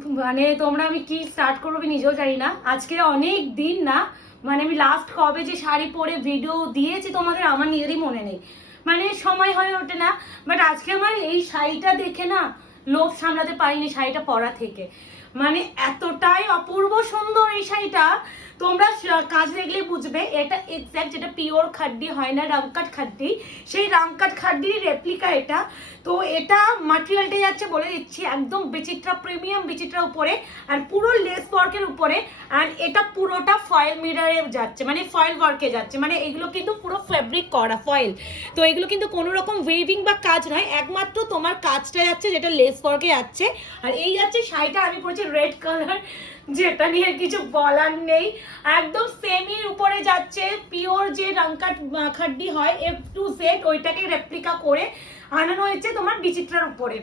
মানে তোমরা আমি কি স্টার্ট করবো আমি নিজেও জানি না। আজকে অনেক দিন না, মানে আমি লাস্ট কবে যে শাড়ি পরে ভিডিও দিয়েছি তোমাদের আমার নিজেরই মনে নেই, মানে সময় হয়ে ওঠে না। বাট আজকে আমার এই শাড়িটা দেখে না লোভ সামলাতে পারিনি শাড়িটা পরা থেকে। মানে এতটাই অপূর্ব সুন্দর এই শাড়িটা, তোমরা কাজ দেখলেই বুঝবে। এটা এক্স্যাক্ট যেটা পিওর খাড্ডি হয় না, রামকাট খাড্ডি, সেই রামকাট খাড্ডির রেপ্লিকা এটা। তো এটা মাটেরিয়ালটা যাচ্ছে বলে দিচ্ছি একদম বিচিত্রা প্রিমিয়াম বিচিত্রা উপরে, আর পুরো লেস ওয়ার্কের উপরে। আর এটা পুরোটা ফয়েল মিররে যাচ্ছে, মানে ফয়েল ওয়ার্কে যাচ্ছে, মানে এগুলো কিন্তু পুরো ফেব্রিক করা ফয়েল। তো এগুলো কিন্তু কোনো রকম ওয়েভিং বা কাজ নয়, একমাত্র তোমার কাজটা যাচ্ছে যেটা লেস ওয়ার্কে যাচ্ছে। আর এই যাচ্ছে শাড়িটা আমি পরেছি রেড কালার, যেটা নিয়ে কিছু বলার নেই। একদম সেমির উপরে যাচ্ছে পিওর যে রামকাট খাড্ডি হয় A to Z, ওইটাকে রেপ্লিকা করে আনানো হয়েছে তোমার বিচিত্রার উপরে।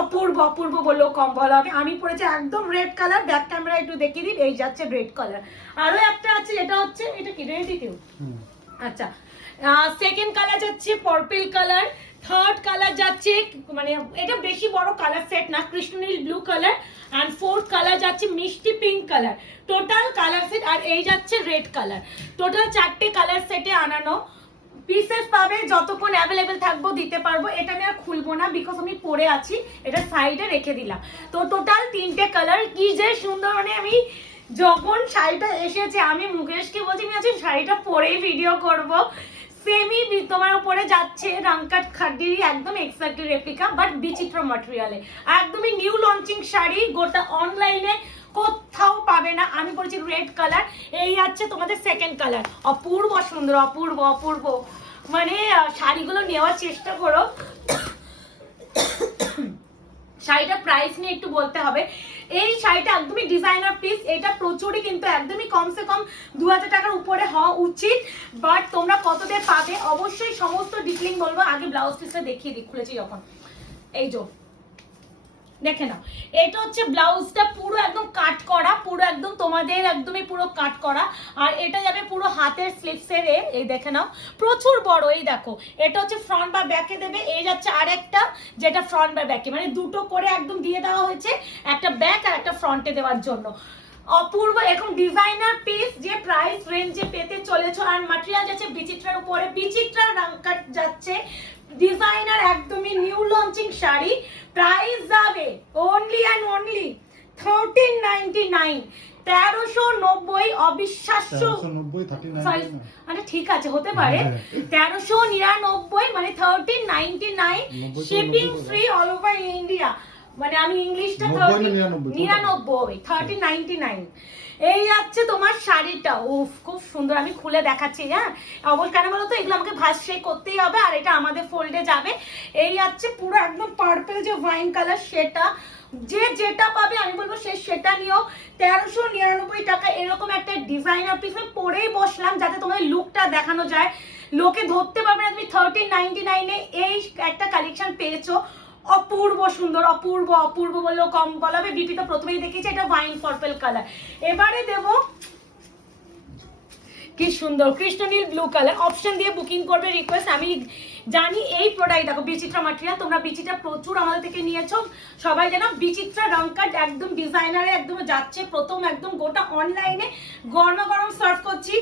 অপূর্ব অপূর্ব বললেও কম বলা হবে। আমি পরেছি একদম রেড কালার, ব্যাক ক্যামেরা একটু দেখিয়ে দিন, এই যাচ্ছে রেড কালার। আরো একটা আছে, এটা হচ্ছে এটা কি রেডি কেউ, আচ্ছা সেকেন্ড কালার যাচ্ছে পার্পল কালার, থার্ড কালার যাচ্ছে মানে এটা বেশি বড় কালার সেট না, কৃষ্ণনীল blue colour, and fourth colour যাচ্ছে মিষ্টি pink colour. Total colour set, আর এই যাচ্ছে রেড কালার। টোটাল 4টে কালার সেটে আনানো। পিসেস পাবে যতক্ষণ অ্যাভেলেবেল থাকবো দিতে পারবো। এটা আমি আর খুলবো না বিকজ আমি পরে আছি, এটা সাইডে রেখে দিলাম। তো টোটাল 3টে কালার, কি যে সুন্দর। মানে আমি যখন শাড়িটা এসেছে আমি মুকেশকে বলছি আমি আজকে শাড়িটা পরেই ভিডিও করব। সেমি তোমার উপরে যাচ্ছে রামকাট খাড্ডির একদম এক্স্যাক্টলি রেপ্লিকা, বাট বিচিত্র ম্যাটেরিয়ালে, একদমই নিউ লঞ্চিং শাড়ি, গোটা অনলাইনে কোথাও পাবে না। আমি বলছি রেড কালার, এই আছে তোমাদের সেকেন্ড কালার। অপূর্ব সুন্দর, অপূর্ব অপূর্ব। মানে শাড়িগুলো নেওয়ার চেষ্টা করো। শাড়িটা প্রাইস নিয়ে একটু বলতে হবে। এই শাড়িটা একদমই ডিজাইনার পিস, এটা প্রচুরই কিন্তু একদমই কমসে কম 2000 টাকার উপরে হওয়া উচিত। বাট তোমরা কততে পাবে অবশ্যই সমস্ত ডিটেইলিং বলবো। আগে ব্লাউজ পিসটা দেখিয়ে দিই, খুলেছি যখন, এই যে দেখে নাও। এটা হচ্ছে ব্লাউজটা পুরো একদম কাট করা, পুরো একদম তোমাদের একদমই পুরো কাট করা। আর এটা যাবে পুরো হাতের স্লিভসের, এই দেখে নাও প্রচুর বড়। এই দেখো এটা হচ্ছে ফ্রন্ট বা ব্যাকে দেবে, এই যাচ্ছে আরেকটা যেটা ফ্রন্ট বা ব্যাকে, মানে দুটো করে একদম দিয়ে দেওয়া হয়েছে, একটা ব্যাক আর একটা ফ্রন্টে দেওয়ার জন্য। অপূর্ব এখন ডিজাইনার পিস, যে প্রাইস রেঞ্জে পেতে চলেছো। আর ম্যাটেরিয়াল যাচ্ছে বিচিত্রার উপরে, বিচিত্রার রামকাট যাচ্ছে, ডিজাইনার একদমই নিউ লঞ্চিং শাড়ি। প্রাইস যাবে অনলি অ্যান্ড অনলি 1399, 1390। অবিশ্বাস্য, মানে ঠিক আছে হতে পারে 1399, মানে 1399, shipping free all over India. মানে আমি ইংলিশটা 99, 1399। এই যাচ্ছে তোমার শাড়িটা, উফ খুব সুন্দর। আমি খুলে দেখাচ্ছি, হ্যাঁ অবশ্যই, কেন বলো তো এগুলো আমাকে ভাঁজ করতেই হবে, আর এটা আমাদের ফোল্ডে যাবে। এই যাচ্ছে পুরো একদম পার্পল যে ওয়াইন কালার, সেটা যে যেটা পাবে আমি বলবো সে সেটা নিও। 1399 টাকা এরকম একটা ডিজাইনার পিস আমি পরেই বসলাম যাতে তোমার লুকটা দেখানো যায়, লোকে ধরতে পারবে না তুমি 1399 এই একটা কালেকশন পেয়েছো। অপূর্ব সুন্দর, অপূর্ব অপূর্ব বললেও কম বলা হবে। বিপি তো প্রথমেই দেখিয়েছে এটা ওয়াইন পার্পল কালার। এবারে দেবো কি সুন্দর কৃষ্ণনীল ব্লু কালার। অপশন দিয়ে বুকিং করবে রিকোয়েস্ট। আমি জানি এই প্রোডাক্ট দেখো বিচিত্রা ম্যাটেরিয়াল, তোমরা বিচিত্রা প্রচুর আমাদের থেকে নিয়েছো, সবাই জানো বিচিত্রা রামকাট একদম ডিজাইনারে একদম যাচ্ছে প্রথম, একদম গোটা অনলাইনে গরম গরম সার্ভ করছি।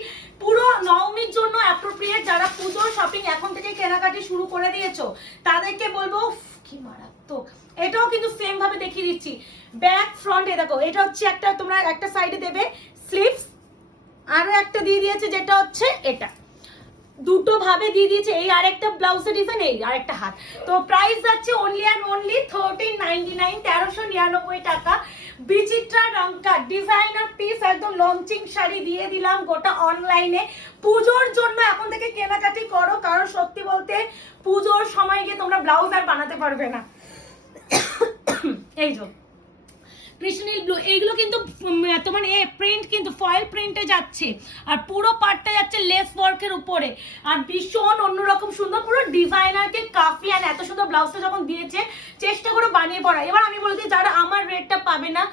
পুরো নবমীর জন্য অ্যাপ্রোপ্রিয়েট, যারা পুজোর শপিং এখন থেকে কেনাকাটি শুরু করে দিয়েছো তাদেরকে বলবো কি মারাত্মক। এটাও কিন্তু সেম ভাবে দেখিয়ে দিচ্ছি, ব্যাক ফ্রন্টে দেখো। এটা হচ্ছে একটা, তোমরা একটা সাইডে দেবে স্লিভস, আরো একটা দিয়ে দিয়েছে যেটা হচ্ছে এটা, দুটো ভাবে দিয়ে দিয়েছে। এই আরেকটা ব্লাউজের ডিজাইন, এই আরেকটা হাত। তো প্রাইস যাচ্ছে অনলি অ্যান্ড অনলি 1399, 1399 টাকা। বিচিত্রা রামকাট ডিজাইনার পিস, একদম লঞ্চিং শাড়ি দিয়ে দিলাম গোটা অনলাইনে। পুজোর জন্য এখন থেকে কেনাকাটি করো, কারণ সত্যি বলতে পুজোর সময় গিয়ে তোমরা ব্লাউজ আর বানাতে পারবে না। এই যে কৃষ্ণনীল ব্লু, এইগুলো কিন্তু তোমার প্রিন্ট কিন্তু ফয়েল প্রিন্টে যাচ্ছে, আর পুরো পার্টটা যাচ্ছে লেস ওয়ার্কের উপরে, আর ভীষণ অন্যরকম সুন্দর পুরো ডিজাইনারকে কাফি। আর এত সুন্দর ব্লাউজটা যখন দিয়েছে চেষ্টা করে বানিয়ে পড়া। এবার আমি বলছি যারা আমার রেটটা পাবে না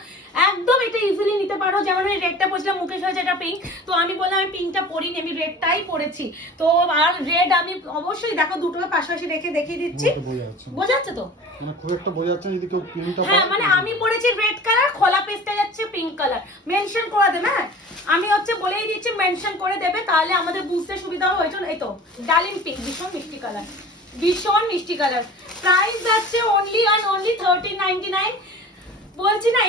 একদম এটা ইজিলি নিতে পারো। যেমন আমি রেডটা পরছিলাম, মুকেশ হয়েছে এটা পিঙ্ক, তো আমি বললাম আমি পিঙ্কটা পরিনি, আমি রেডটাই পরেছি। তো আর রেড আমি অবশ্যই দেখো দুটোকে পাশাপাশি রেখে দেখিয়ে দিচ্ছি, বোঝা যাচ্ছে তো? মানে খুব একটা বোঝা যাচ্ছে না যদি কেউ পিঙ্কটা, হ্যাঁ মানে আমি পরেছি রেড কালার, খোলা পেজটা যাচ্ছে পিঙ্ক কালার, মেনশন করে দেবে। হ্যাঁ আমি হচ্ছে বলেই দিচ্ছি মেনশন করে দেবে, তাহলে আমাদের বুঝতে সুবিধা হবে। ওই জন্য এই তো ডালিম পিঙ্ক, ভীষণ মিষ্টি কালার, ভীষণ মিষ্টি কালার। প্রাইস যাচ্ছে অনলি অ্যান্ড অনলি 1399। বলছি না,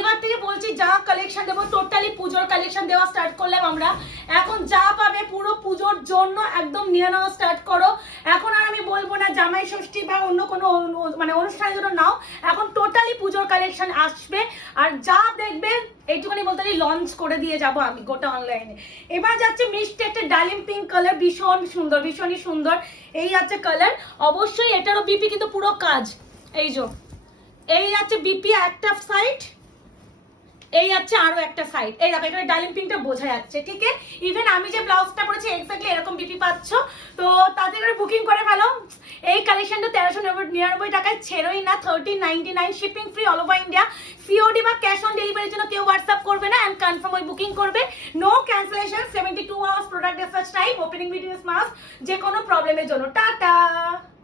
এবার থেকে বলছি যা কালেকশন দেবো টোটালি পুজোর কালেকশন দেওয়া স্টার্ট করলাম আমরা। এখন যা পাবে পুরো পুজোর জন্য একদম নিয়ে নেওয়া স্টার্ট করো। এখন আর আমি বলবো না জামাই ষষ্ঠী বা অন্য কোনো মানে অনুষ্ঠানের জন্য নাও, এখন টোটালি পুজোর কালেকশন আসবে। আর যা দেখবে এইটুখানি বলতে লঞ্চ করে দিয়ে যাব আমি গোটা অনলাইনে। এবার যাচ্ছে মিষ্টি একটা ডালিম পিঙ্ক কালার, ভীষণ সুন্দর, ভীষণই সুন্দর। এই আছে কালার, অবশ্যই এটারও বিপি কিন্তু পুরো কাজ। এই যে এই আছে বিপি একটা সাইড, এই আছে আরো একটা সাইড। এই দেখো এখানে ডালিম পিঙ্কটা বোঝা যাচ্ছে, ঠিক আছে। ইভেন আমি যে ব্লাউজটা পরেছি এক্স্যাক্টলি এরকম বিপি পাচ্ছ। তো তাদের করে বুকিং করে ফেলো। এই কালেকশনটা 1399 টাকায় ছেড়োই না, 1399 shipping free all over India. COD বা ক্যাশ অন ডেলিভারির জন্য কেউ হোয়াটসঅ্যাপ করবে না, এন্ড কনফার্ম ওই বুকিং করবে। No cancellation, 72 hours product dispatch time, opening video must যে কোনো প্রবলেমের জন্য। টাটা।